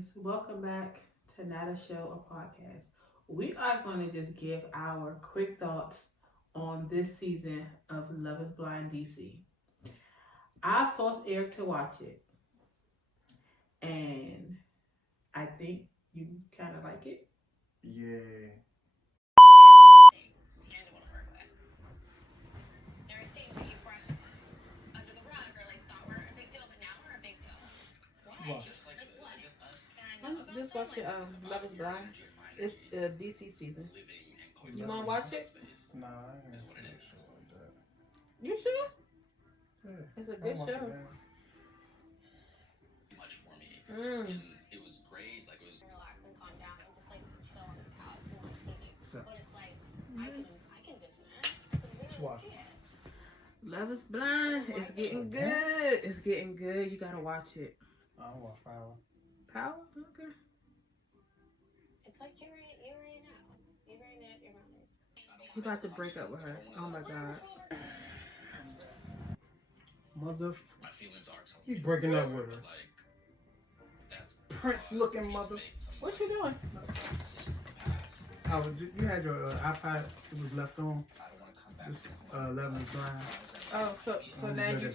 guys, welcome back to Not a Show, a podcast. We are going to just give our quick thoughts on this season of Love is Blind DC. I forced Eric to watch it, and I think you kind of like it. Yeah. Just watch it. Love is Blind. It's DC season. You want to watch it? Nah, I ain't gonna see a show like that. You sure? Yeah. It's a good show. Much for me. Mm. It was great. Like, it was relax and calm down and just like chill on the couch and watch TV. So, But it's like I can vision it. watch. Love is Blind. It's getting good. It's getting good. You gotta watch it. I don't watch Power. Power? Okay. It's like you're right now. You're right now. You're around it. You about to break up with her. Oh my god. Mother. my feelings are telling He me breaking up forward, with her. but, like, that's Prince looking because mother. he's made some, What you doing? decisions in the past. I was, you had your iPad, it was left on. I don't want to come back This to this 11 is blind. Oh, so now you.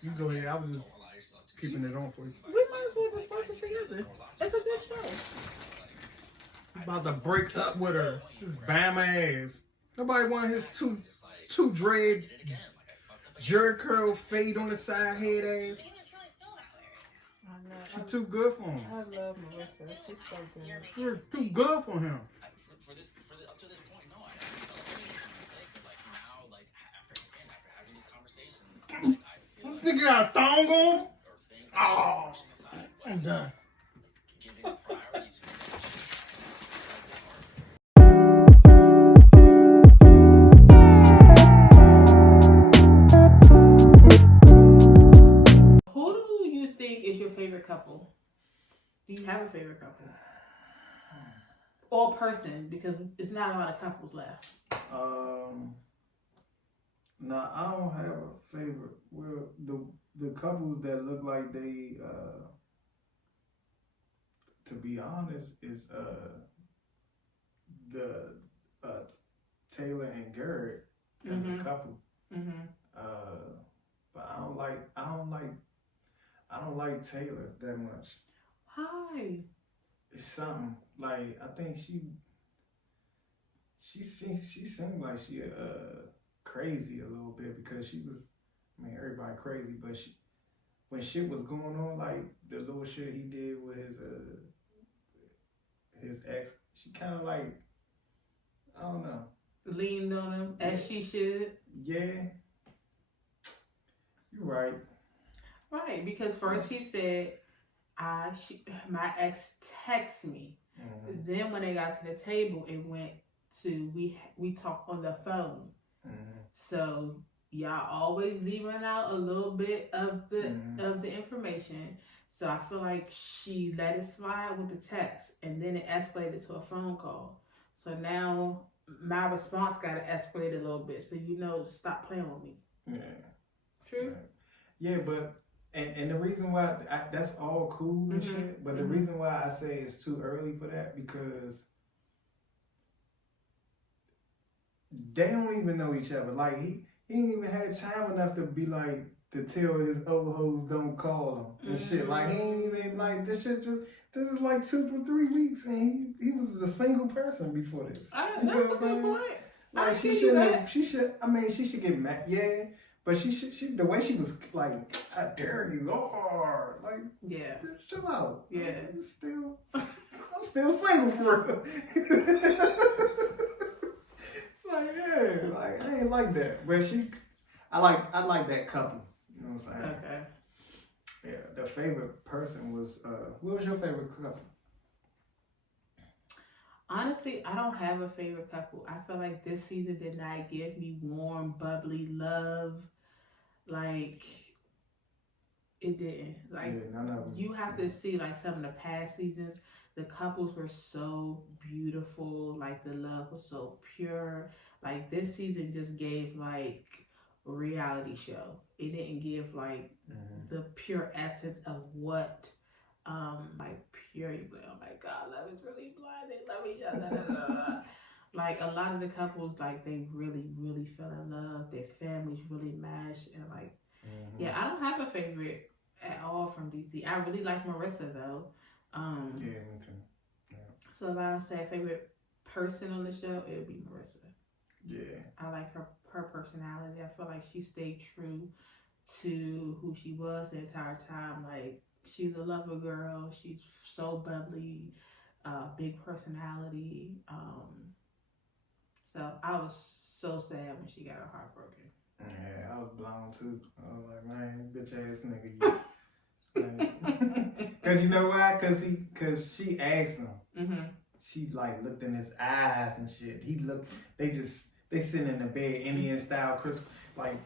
You go ahead, I was just keeping it on for you. We might as well just watch it together. It's a good show. He's about to break up with her. This Bama ass. Nobody want his two dread, jerry curl fade on the side head ass. I know. She's too good for him. I love Marissa. She's so good. She's too good for him. Up to this point, no, I felt like it was a mistake, but like now, like after having these conversations, like I feel This like nigga got a thong on? or things Oh, I was pushing aside I'm wasn't done. giving priority to because they are. Who do you think is your favorite couple? Do you have a favorite couple? Or person, because it's not a lot of couples left. Nah, I don't have a favorite. Well, the couples that look like they, to be honest, is the Taylor and Garrett as a couple. Mm-hmm. But I don't like Taylor that much. Why? It's something like I think she seemed like she crazy a little bit because she was. I mean, everybody crazy, but when shit was going on, like the little shit he did with his ex, she kind of like, I don't know, Leaned on him as she should. Yeah, you're right. Right, because first he said, my ex texted me. Mm-hmm. Then when they got to the table, it went to we talk on the phone. Mm-hmm. So y'all always leaving out a little bit of the Mm-hmm. of the information. So I feel like she let it slide with the text, and then it escalated to a phone call. So now my response got to escalate a little bit. So stop playing with me. Yeah. True. Right. Yeah, but and the reason why that's all cool and shit, but the reason why I say it's too early for that because they don't even know each other. Like he ain't even had time enough to be like to tell his old hoes don't call him and shit. Like he ain't even like this shit. This is like 2 to 3 weeks, and he was a single person before this. That's a good point. Like she should get mad. Yeah. But she the way she was like, I dare you, like, yeah, bitch, chill out. Yeah, I'm still single for real. Like, yeah, like I ain't like that. But I like that couple. You know what I'm saying? Okay. Yeah, the favorite person was what was your favorite couple? Honestly, I don't have a favorite couple. I feel like this season did not give me warm, bubbly love. Like, it didn't. Like, yeah, none of them. You have to see, like, some of the past seasons, the couples were so beautiful. Like, the love was so pure. Like, this season just gave, like, a reality show. It didn't give, like, the pure essence of what like purity, but oh my God, love is really blind. They love each other. Da, da, da, da. Like a lot of the couples, like they really, really fell in love. Their families really meshed, and like, yeah, I don't have a favorite at all from DC. I really like Marissa though. Yeah, me too. Yeah. So if I say a favorite person on the show, it would be Marissa. Yeah. I like her personality. I feel like she stayed true to who she was the entire time. Like she's a lover girl. She's so bubbly, big personality. So I was so sad when she got her heart broken. Yeah, I was blown too. I was like, man, bitch ass nigga. Like, cause you know why? Cause she asked him. Mm-hmm. She like looked in his eyes and shit. He looked. They sitting in the bed, Indian style, Chris, like,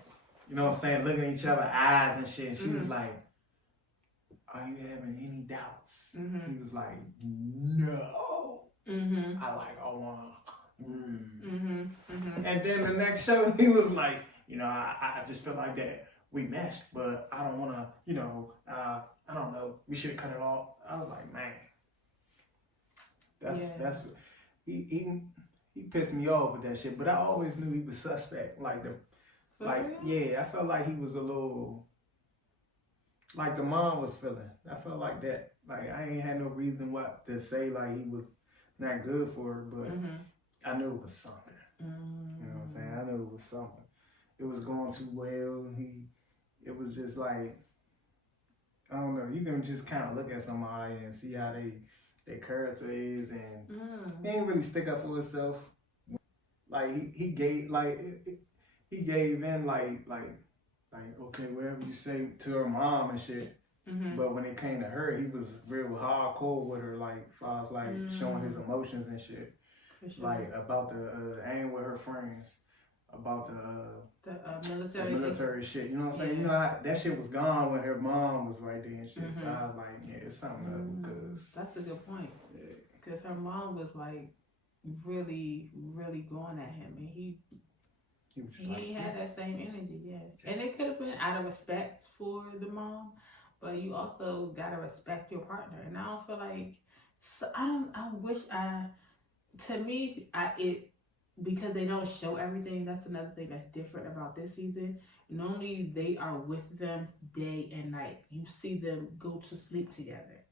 you know what I'm saying, looking at each other's eyes and shit. And she was like, "Are you having any doubts?" He was like, "No." I like, I wanna. And then the next show, he was like, you know, I just feel like that we meshed, but I don't wanna, you know, I don't know, we should cut it off. I was like, man, that's he pissed me off with that shit. But I always knew he was suspect. Yeah, I felt like he was a little, like the mom was feeling. I felt like that. Like I ain't had no reason what to say like he was not good for her, but I knew it was something. You know what I'm saying? I knew it was something. It was going too well. It was just like, I don't know. You can just kind of look at somebody and see how their character is, and he ain't really stick up for himself. Like he gave in like okay, whatever you say to her mom and shit. But when it came to her, he was real hardcore with her, like as far as like showing his emotions and shit. Sure. Like about the and with her friends about the military shit. You know what I'm saying? You know that shit was gone when her mom was right there and shit. So I was like, yeah, it's something up because that's a good point. Because her mom was like really, really going at him, and he had that same energy. And it could have been out of respect for the mom, but you also gotta respect your partner. And I don't feel like because they don't show everything. That's another thing that's different about this season. Normally they are with them day and night. You see them go to sleep together.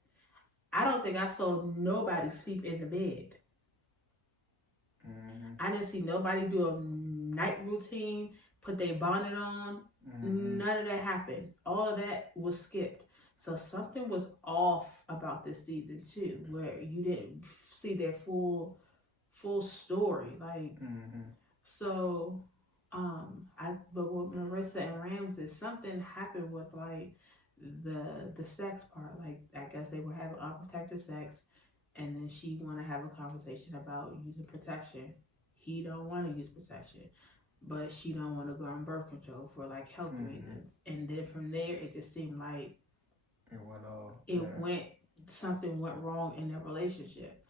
I don't think I saw nobody sleep in the bed. I didn't see nobody do a night routine, put their bonnet on. None of that happened. All of that was skipped. So something was off about this season too, where you didn't see their full story. Like, so, but with Marissa and Ramsey, something happened with like the sex part. Like, I guess they were having unprotected sex, and then she want to have a conversation about using protection. He don't want to use protection, but she don't want to go on birth control for like health reasons. And then from there, it just seemed like something went wrong in their relationship.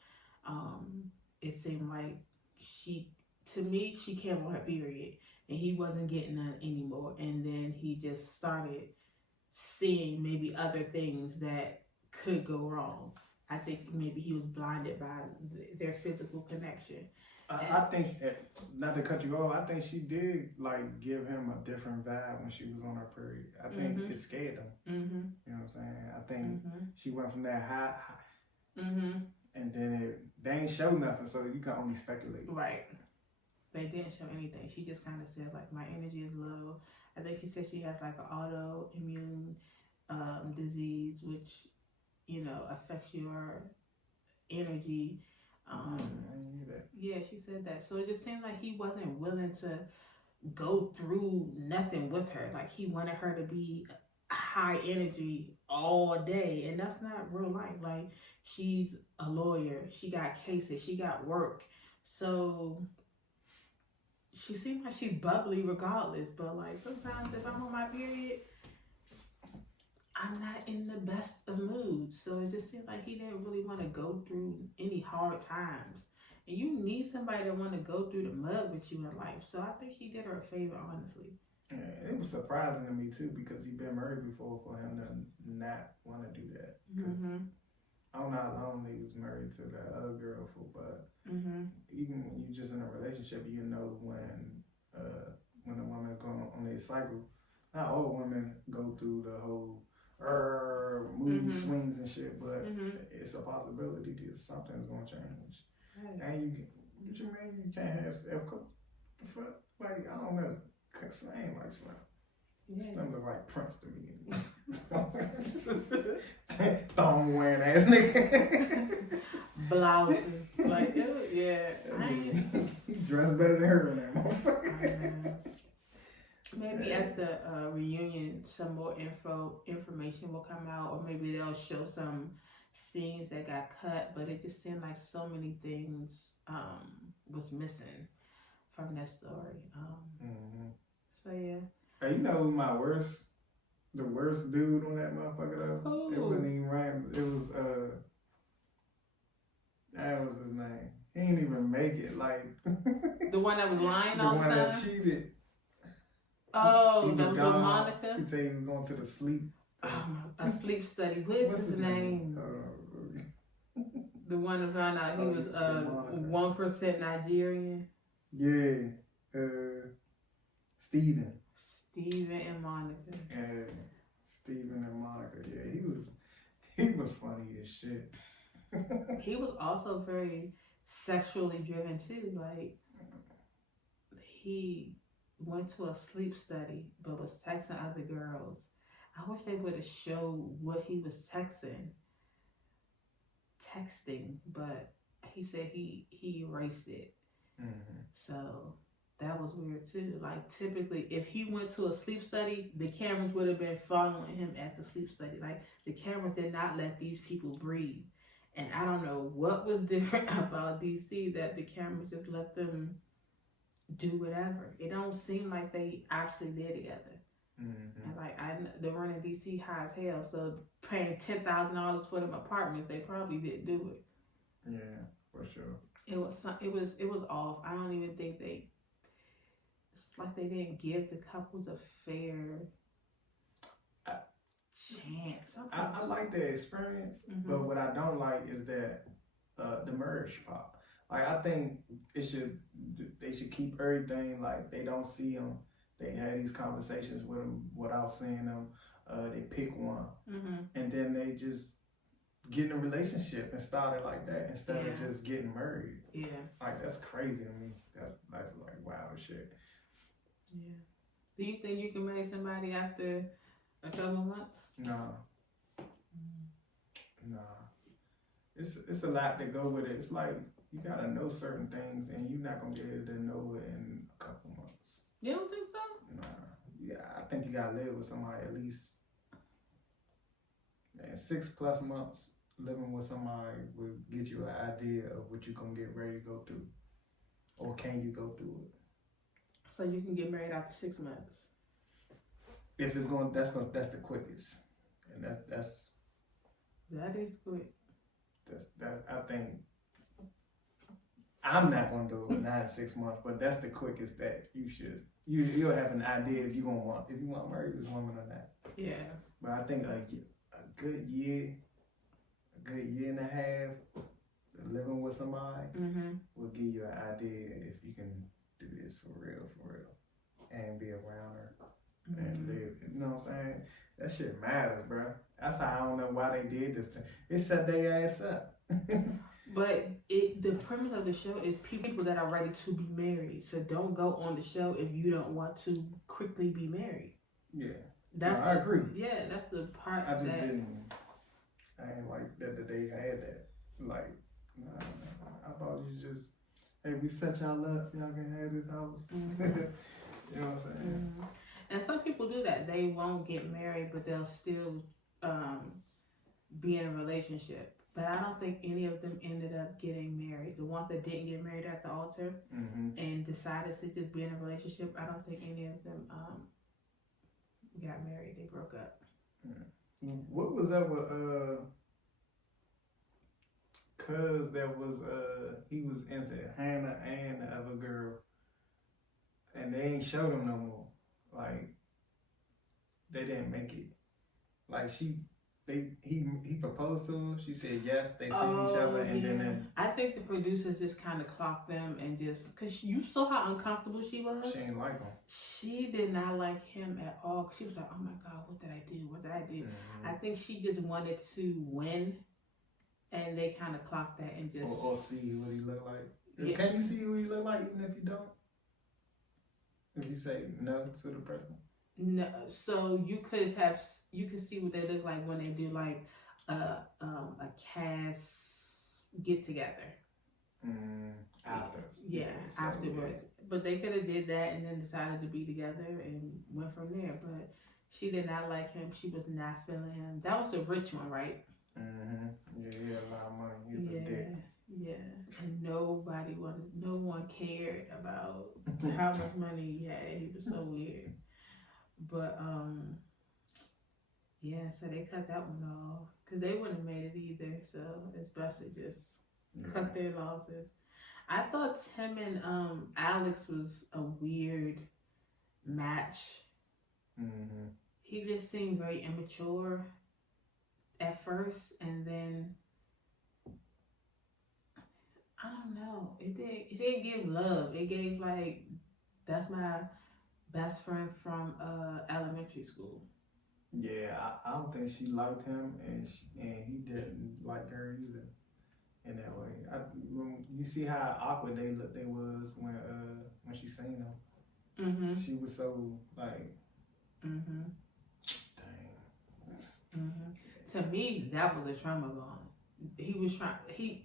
It seemed like she came on her period and he wasn't getting none anymore. And then he just started seeing maybe other things that could go wrong. I think maybe he was blinded by their physical connection. I think, not to cut you off, I think she did like give him a different vibe when she was on her period. I think it scared him. You know what I'm saying? I think she went from that high and then they ain't show nothing, so you can only speculate. Right. They didn't show anything. She just kind of said like, my energy is low. I think she said she has like an autoimmune disease, which, you know, affects your energy. Yeah, she said that. So it just seemed like he wasn't willing to go through nothing with her. Like he wanted her to be high energy all day, and that's not real life. Like she's a lawyer, she got cases, she got work, so she seemed like she's bubbly regardless. But like sometimes if I'm on my period, I'm not in the best of moods. So it just seemed like he didn't really want to go through any hard times. And you need somebody to want to go through the mud with you in life. So I think he did her a favor, honestly. Yeah, it was surprising to me too because he'd been married before for him to not want to do that. I don't know how long he was married to that other girl for, but even when you just in a relationship, you know when a woman's going on their cycle. Not all women go through the whole mood swings and shit, but it's a possibility that something's gonna change. Right. And you get your man, you can't have self-coach. The fuck, like I don't know, cause I ain't like Slim. Yeah. Slim look like Prince to me. Thong wearing ass nigga. Blouses, like yeah. He dressed better than her in that motherfucker. Maybe at the reunion, some more information will come out, or maybe they'll show some scenes that got cut. But it just seemed like so many things was missing from that story. So yeah. Hey, you know who the worst dude on that motherfucker though? Ooh. It wasn't even Ryan. It was that was his name. He didn't even make it. Like the one that was lying all the time. The one that cheated. Oh, that was with Monica. He said he was going to the sleep. A sleep study. What's his name? The one that found out he was 1% Nigerian. Yeah, Steven and Monica. Yeah, Steven and Monica. Yeah, he was funny as shit. He was also very sexually driven too. Like he went to a sleep study, but was texting other girls. I wish they would have showed what he was texting, but he said he erased it. So that was weird too. Like typically, if he went to a sleep study, the cameras would have been following him at the sleep study. Like the cameras did not let these people breathe. And I don't know what was different about DC that the cameras just let them do whatever. It don't seem like they actually live together. And like they're running DC high as hell, so paying $10,000 for them apartments, they probably didn't do it. Yeah, for sure. It was off. I don't even think it's like they didn't give the couples a fair chance. I like the experience, but what I don't like is that the marriage part. Like I think they should keep everything like they don't see them. They had these conversations with them without seeing them. They pick one, and then they just get in a relationship and start it like that instead of just getting married. Yeah, like that's crazy to me. That's like wow shit. Yeah. Do you think you can marry somebody after a couple months? No. It's a lot to go with it. It's like you gotta know certain things, and you're not gonna be able to know it in a couple months. You don't think so? Nah. Yeah, I think you gotta live with somebody at least 6+ months. Living with somebody will get you an idea of what you're gonna get ready to go through, or can you go through it? So you can get married after 6 months. If that's the quickest, and that is quick. That's I think I'm not gonna do it 9 to 6 months, but that's the quickest that you should. You'll have an idea if you want to marry this woman or not. Yeah. But I think a good year and a half living with somebody will give you an idea if you can do this for real, and be around her and live. You know what I'm saying? That shit matters, bro. That's how I don't know why they did this thing. It set their ass up. But the premise of the show is people that are ready to be married. So don't go on the show if you don't want to quickly be married. Yeah. I agree. Yeah, that's the part I ain't like that they had that. Like, nah, I thought you just, hey, we set y'all up, y'all can have this house. You know what I'm saying? And some people do that. They won't get married, but they'll still be in a relationship. But I don't think any of them ended up getting married. The ones that didn't get married at the altar and decided to just be in a relationship, I don't think any of them got married. They broke up. What was that with cuz that was he was into Hannah and the other girl, and they ain't showed him no more. Like they didn't make it. Like he proposed to her. She said yes. They seen each other, and then I think the producers just kind of clocked them and just because you saw how uncomfortable she was. she ain't like him. She did not like him at all. She was like, "Oh my God, what did I do? What did I do?" Mm-hmm. I think she just wanted to win, and they kind of clocked that and just Or see what he look like. Yeah. Can you see who he look like even if you don't? If you say no to the person. no. So you could see what they look like when they do like a cast get together. After. Yeah, So, afterwards. But they could have did that and then decided to be together and went from there. But she did not like him. She was not feeling him. That was a rich one, right? Mm-hmm. Yeah, he had a lot of money. He was a dick. Yeah. And no one cared about how much money he had. He was so weird. But yeah, so they cut that one off because they wouldn't have made it either. So it's best to just cut their losses. I thought Tim and Alex was a weird match. Mm-hmm. He just seemed very immature at first, and then I don't know. It didn't give love. It gave like, that's my best friend from elementary school. Yeah, I don't think she liked him, and he didn't like her either. In that way, when you see how awkward they was when she seen him. Mm-hmm. She was so like, Mm-hmm. dang. Mm-hmm. To me, that was a trauma bond. He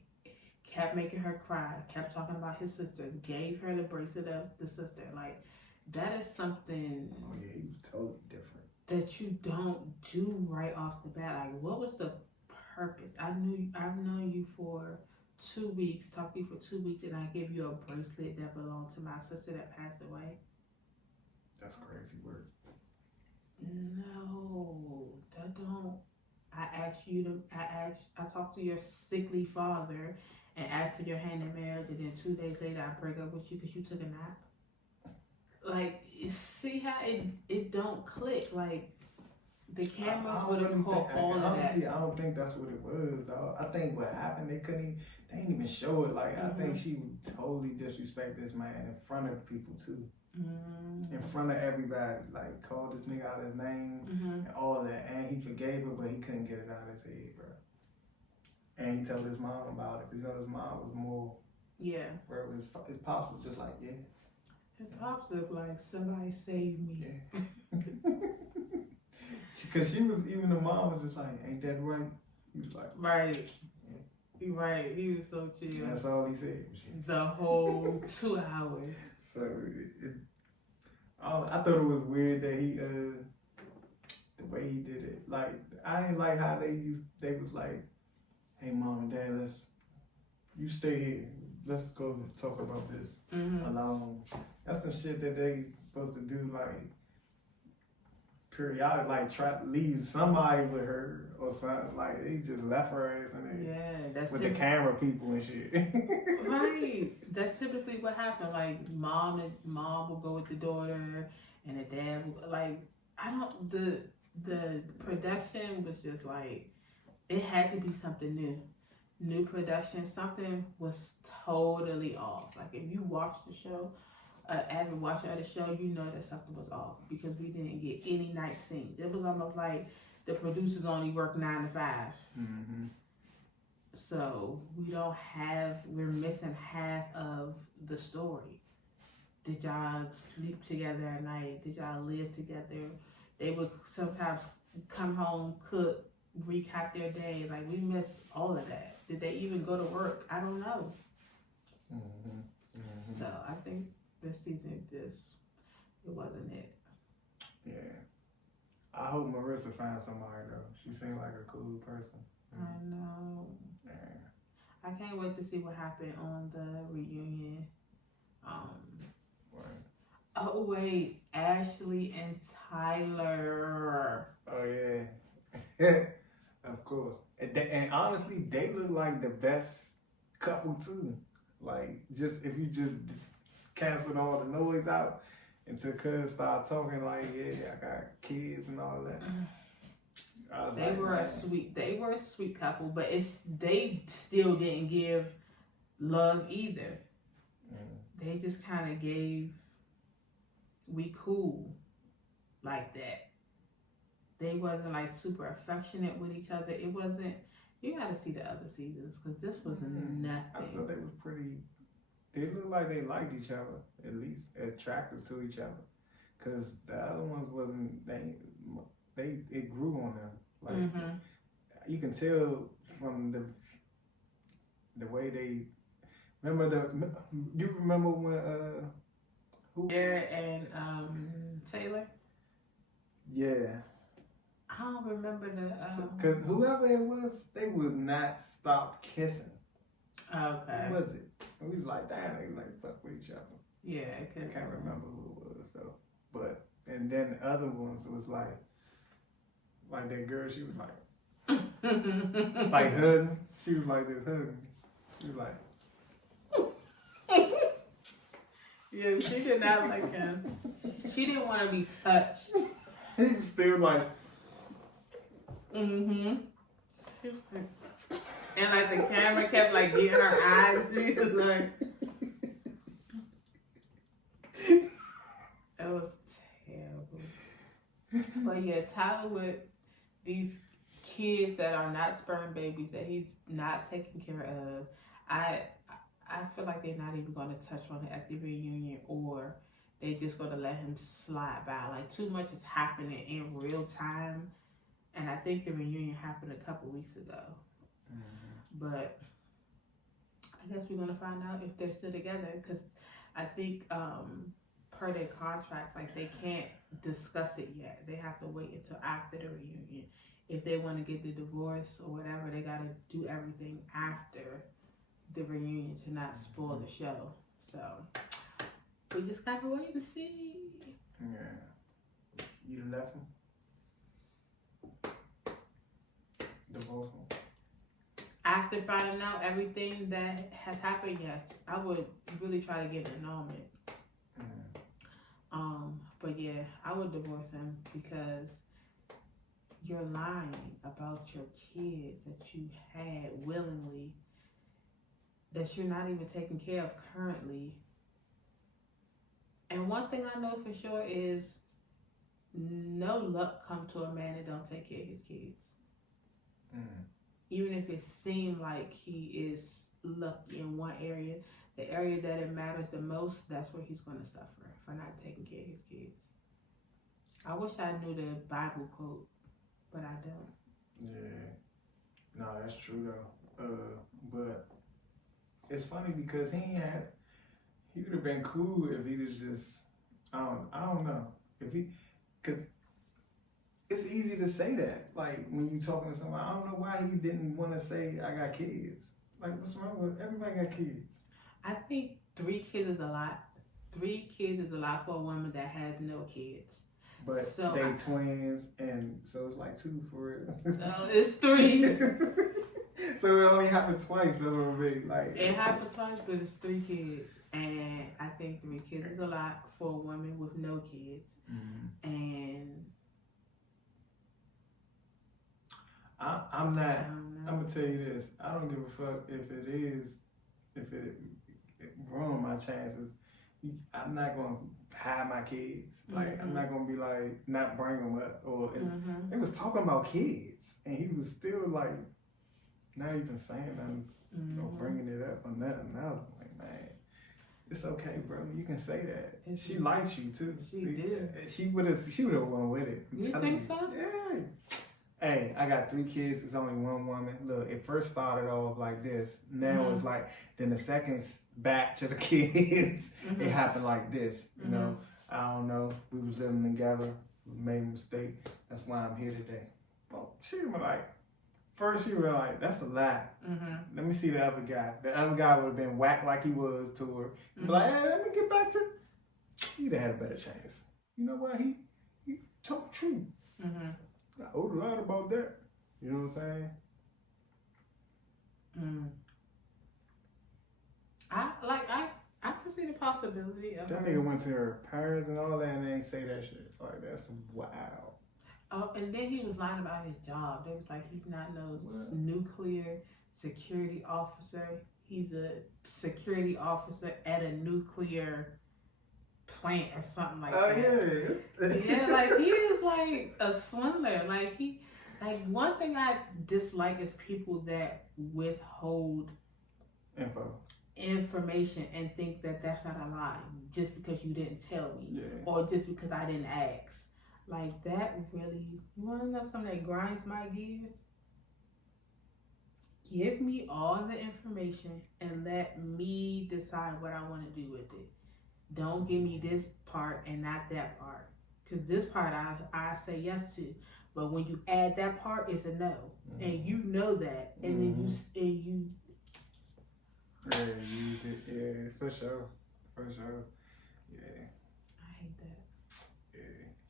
kept making her cry, kept talking about his sisters, gave her the bracelet of the sister. Like, that is something Oh yeah, he was totally different. that you don't do right off the bat. Like, what was the purpose? I've known you for 2 weeks, talked to you for 2 weeks, and I give you a bracelet that belonged to my sister that passed away. That's crazy work. No, that don't. I talked to your sickly father and asked for your hand in marriage, and then 2 days later I break up with you because you took a nap. Like, see how it don't click. Like, the cameras would have caught all of that. Honestly, I don't think that's what it was, dog. I think what happened, they didn't even show it. Like, I think she would totally disrespect this man in front of people too. In front of everybody, like, called this nigga out his name and all that, and he forgave her, but he couldn't get it out of his head, bro. And he told his mom about it, because his mom was more, bro, his pops was just like, yeah. His pops looked like, somebody save me. Yeah. Because even the mom was just like, ain't that right? He was like, Right. Yeah. He right. He was so chill. That's all he said. The whole 2 hours. So I thought it was weird that he the way he did it. Like, I ain't like how they was like, hey mom and dad, you stay here. Let's go talk about this alone. That's some shit that they supposed to do, like, periodic, like, try to leave somebody with her or something. Like, they just left her ass in there. Yeah, that's with the camera people and shit. Right. That's typically what happened. Like, mom will go with the daughter, and the dad will, like, the production was just like, it had to be something new production. Something was totally off. Like, if you watch the show, avid watcher of the show, you know that something was off because we didn't get any night scenes. It was almost like the producers only work 9 to 5. So we're missing half of the story. Did y'all sleep together at night? Did y'all live together? They would sometimes come home, cook, recap their day. Like, we miss all of that. Did they even go to work? I don't know. So I think this season it wasn't it. Yeah. I hope Marissa finds somebody though. She seemed like a cool person. I know. Yeah. I can't wait to see what happened on the reunion. Right. Oh wait, Ashley and Tyler. Oh yeah. Of course. And honestly, they look like the best couple too. Like, just if you just canceled all the noise out until Cuz started talking like, yeah, I got kids and all that. I was They like, were man. they were a sweet couple, but they still didn't give love either. They just kind of gave, we cool like that. They wasn't like super affectionate with each other. It wasn't. You got to see the other seasons because this was nothing. I thought they was pretty. They looked like they liked each other, at least attractive to each other. Cause the other ones wasn't. They it grew on them. Like you can tell from the way they. You remember when who? Jared and Taylor. Yeah. I don't remember the. Cause whoever it was, they would not stop kissing. Okay. Who was it? And we was like, damn, they like fuck with each other. Yeah, it I could. can't remember who it was though. But and then the other ones was like that girl. She was like hugging. She was like this hugging. She was like. Yeah, she did not like him. She didn't want to be touched. He was still like. She was like, and like the camera kept like getting her eyes, dude. Like, it was terrible. But yeah, Tyler with these kids that are not sperm babies that he's not taking care of, I feel like they're not even going to touch on it at the reunion, or they just going to let him slide by. Like, too much is happening in real time, and I think the reunion happened a couple weeks ago. But I guess we're going to find out if they're still together, because I think per their contracts, like, they can't discuss it yet. They have to wait until after the reunion. If they want to get the divorce or whatever, they got to do everything after the reunion to not spoil the show. So we just gotta wait and see. Yeah. You left him? Divorce him? After finding out everything that has happened, yes, I would really try to get an annulment. But yeah, I would divorce him because you're lying about your kids that you had willingly, that you're not even taking care of currently. And one thing I know for sure is no luck come to a man that don't take care of his kids. Even if it seemed like he is lucky in one area, the area that it matters the most, that's where he's going to suffer for not taking care of his kids. I wish I knew the Bible quote, but I don't. Yeah. No, that's true though. But it's funny because he would have been cool if he was just, I don't know. Cause it's easy to say that. Like when you talking to someone, I don't know why he didn't want to say I got kids. Like what's wrong with everybody got kids? I think 3 kids is a lot. 3 kids is a lot for a woman that has no kids. But so they twins, and so it's like 2 for real. No, it's 3. So it only happened twice. That's what I mean. Like It happened twice, but it's 3 kids, and I think 3 kids is a lot for a woman with no kids. And I'm not. I'm gonna tell you this. I don't give a fuck if it ruined my chances. I'm not gonna hide my kids. Like I'm not gonna be like not bring them up. Or they was talking about kids, and he was still like not even saying nothing or bringing it up or nothing. I was like, man, it's okay, bro. You can say that. She likes you too. She did. She would have went with it. You think so? Yeah. Hey, I got 3 kids. It's only 1 woman. Look, it first started off like this. Now it's like, then the second batch of the kids, it happened like this. You know, I don't know. We was living together. We made a mistake. That's why I'm here today. Well, she was like, first she was like, that's a lie. Let me see the other guy. The other guy would have been whacked like he was to her. Be like, hey, let me get back to. He'd have had a better chance. You know what? He told the truth. I would have lied about that. You know what I'm saying? I can see the possibility of that nigga went to her parents and all that and they ain't say that shit. Like, that's wow. Oh, and then he was lying about his job. They was like, he's not no What? nuclear security officer. He's a security officer at a nuclear plant or something like Oh, that. yeah. Yeah, like he is like a swindler. Like one thing I dislike is people that withhold Info. information and think that that's not a lie just because you didn't tell me Yeah. or just because I didn't ask. Like that really, you want to know something that grinds my gears? Give me all the information and let me decide what I want to do with it. Don't give me this part and not that part. Because this part I say yes to. But when you add that part, it's a no. Mm-hmm. And you know that. And then you Yeah, used it. Yeah, for sure. Yeah. I hate that. Yeah.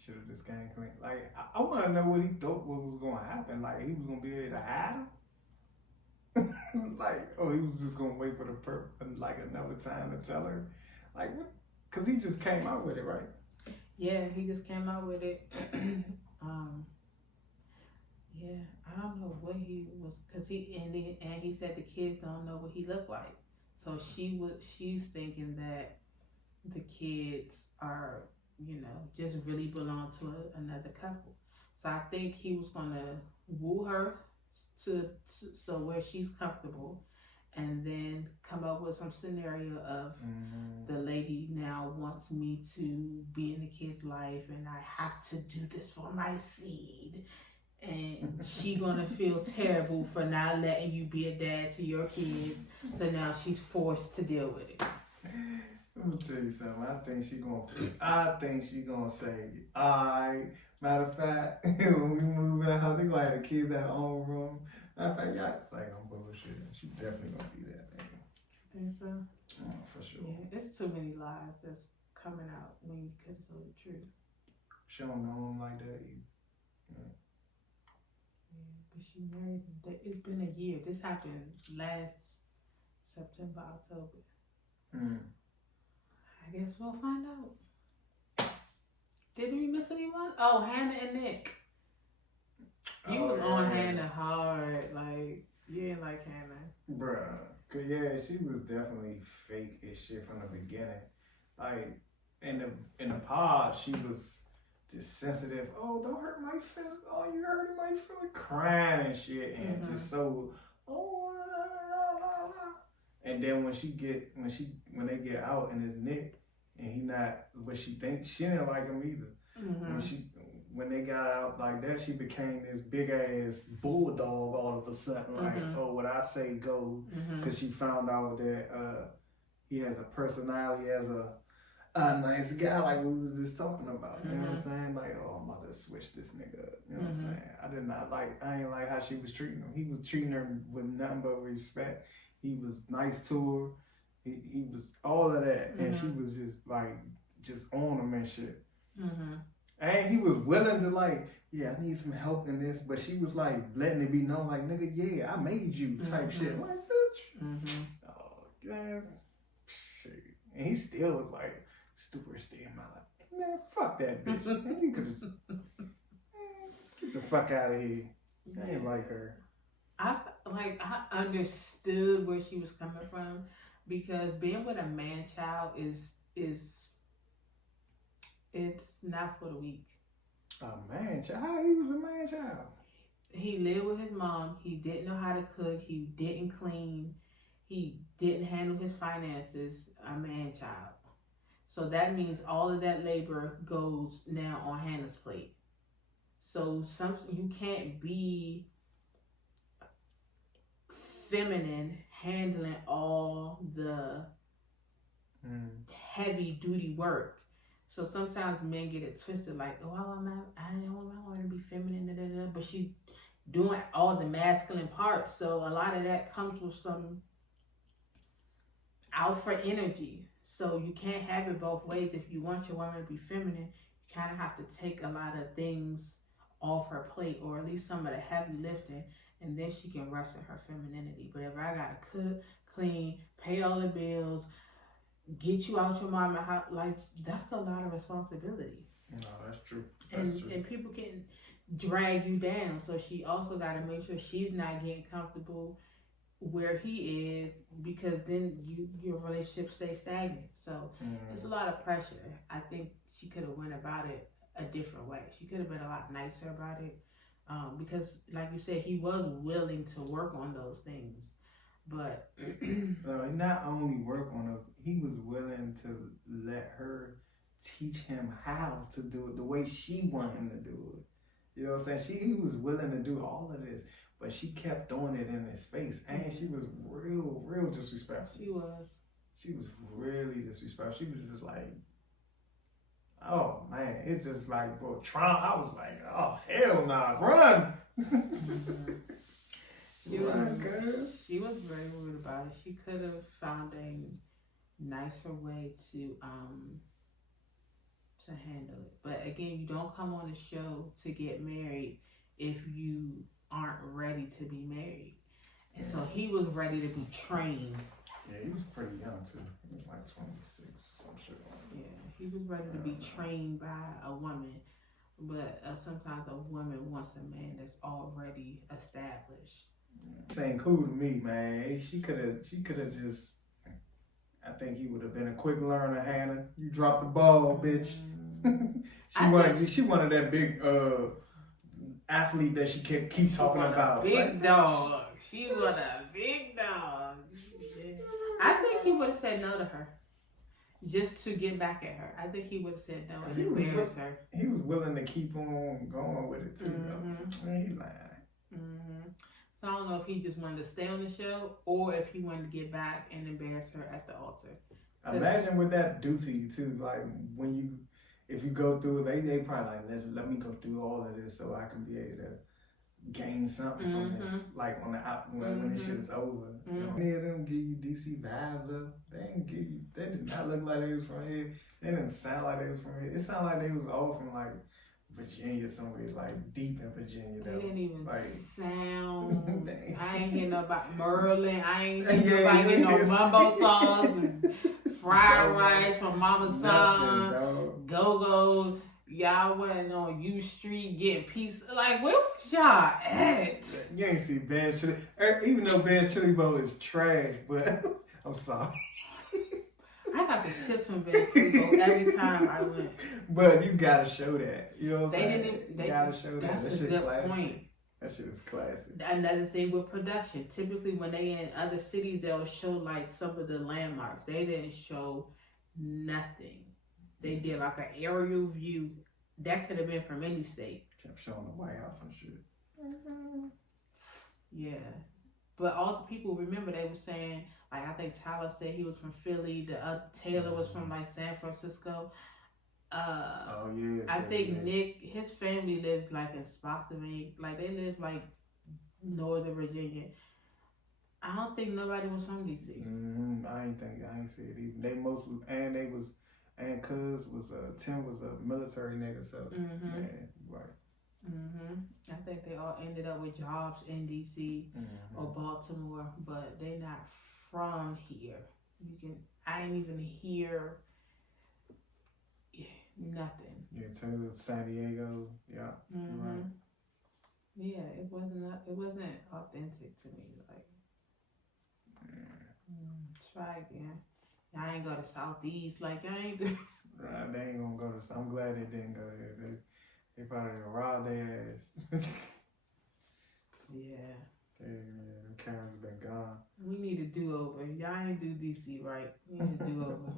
Should have just came clean. Like, I want to know what he thought what was going to happen. Like, he was going to be able to hide him. Like, oh, he was just going to wait for like another time to tell her. Like, what? Because he just came out with it, right? Yeah, he just came out with it. Yeah, I don't know what he was, cause he said the kids don't know what he looked like. So she's thinking that the kids are, just really belong to another couple. So I think he was gonna woo her to so where she's comfortable, and then come up with some scenario of the lady now wants me to be in the kid's life, and I have to do this for my seed. And she gonna feel terrible for not letting you be a dad to your kids. So now she's forced to deal with it. Let me tell you something. I think she gonna say, alright. Matter of fact, when we move out, I think gonna have the kids in their own room. Matter of fact, y'all say I'm bullshit. She definitely gonna be that nigga. Think so? Oh, for sure. Yeah, it's too many lies that's coming out when you could have told the truth. She don't know him like that either. Yeah, but she married him. It's been a year. This happened last September, October. I guess we'll find out. Did we miss anyone? Oh, Hannah and Nick. You was on Hannah hard. Like, you didn't like Hannah. Bruh. Cause yeah, she was definitely fake as shit from the beginning. Like, in the pod, she was just sensitive. Oh, don't hurt my feelings. Oh, you hurting my feelings. Crying and shit. And just so, oh, la, la, la. And then when they get out and it's Nick and he not what she thinks, she didn't like him either. When they got out like that, she became this big ass bulldog all of a sudden. Like, oh, what I say goes. Because she found out that he has a personality as a nice guy, like we was just talking about. You know what I'm saying? Like, oh, I'm about to switch this nigga up. You know what I'm saying? I ain't like how she was treating him. He was treating her with nothing but respect. He was nice to her. He was all of that. And she was just on him and shit. And he was willing to I need some help in this. But she was like letting it be known, like, nigga, yeah, I made you type shit. Like, bitch. Oh, man. Shit. And he still was like, stupid stay in my life. Man, fuck that bitch. Man, you could get the fuck out of here. I ain't like her. I understood where she was coming from, because being with a man child is it's not for the weak. A man child? How he was a man child? He lived with his mom. He didn't know how to cook. He didn't clean. He didn't handle his finances. A man child. So that means all of that labor goes now on Hannah's plate. So you can't be feminine handling all the heavy duty work. So sometimes men get it twisted, like, oh, I don't want to be feminine, but she's doing all the masculine parts. So a lot of that comes with some alpha energy. So you can't have it both ways. If you want your woman to be feminine, you kind of have to take a lot of things off her plate, or at least some of the heavy lifting, and then she can rest in her femininity. But if I gotta cook, clean, pay all the bills, get you out your mama house, like, that's a lot of responsibility. No, that's true. And people can drag you down. So she also got to make sure she's not getting comfortable where he is, because then your relationship stays stagnant. So it's a lot of pressure. I think she could have went about it a different way. She could have been a lot nicer about it, because like you said, he was willing to work on those things, but So he not only work on those, he was willing to let her teach him how to do it the way she wanted him to do it. You know what I'm saying? He was willing to do all of this, but she kept throwing it in his face, and she was real disrespectful. She was really disrespectful. She was just like, oh man, it's just like, bro, Trump. I was like, oh hell nah, run. She was very rude about it. She could have found a nicer way to handle it. But again, you don't come on the show to get married if you aren't ready to be married. And so he was ready to be trained. Yeah, he was pretty young too. He was like 26, some shit like that. Yeah, he was ready to be trained by a woman. But sometimes a woman wants a man that's already established. This ain't cool to me, man. She could have just. I think he would have been a quick learner, Hannah. You dropped the ball, bitch. She wanted that big athlete that she keep talking about. Big dog. She was a big dog. I think he would have said no to her, just to get back at her. I think he would have said no and embarrassed her. He was willing to keep on going with it too. He lied. So I don't know if he just wanted to stay on the show or if he wanted to get back and embarrass her at the altar. Imagine what that do to you too. Like if you go through it, they probably like, let me go through all of this so I can be able to gain something from this. Like when this shit is over. You know? Any of them give you DC vibes up. They did not look like they was from here. They didn't sound like they was from here. It sounded like they was all from like Virginia somewhere, like deep in Virginia though. They didn't even like, sound. I ain't hear no about Merlin. I ain't hear nobody get no mambo sauce and fried rice from Mama's son. Go-Go. Y'all went on U Street getting pizza. Like, where was y'all at? You ain't see Ben's Chili. Even though Ben's Chili Bowl is trash, but I'm sorry. I got the shits from Ben's Chili Bowl every time I went. But you gotta show that. You know what I'm saying? They gotta show that. That's a good point. That shit is classic. Another thing with production. Typically, when they in other cities, they'll show like some of the landmarks. They didn't show nothing. They did like an aerial view. That could have been from any state. Kept showing the White House and shit. Yeah. But all the people, remember, they were saying, like, I think Tyler said he was from Philly. The other Taylor was from like San Francisco. Oh yeah. I think Nick, his family lived like in Spotsylvania. Like they lived like Northern Virginia. I don't think nobody was from DC. I ain't see it even. They mostly, and Cuz was Tim was a military nigga, so yeah, right. I think they all ended up with jobs in DC or Baltimore, but they not from here. I ain't even hear nothing. Yeah, Taylor, San Diego, yeah. Right. Yeah, it wasn't authentic to me. Like, try again. Y'all ain't go to Southeast, like y'all ain't do. Right, they ain't gonna go to. I'm glad they didn't go there. They probably robbed their ass. Yeah. The cameras have been gone. We need a do-over. Y'all ain't do DC right. We need a do-over.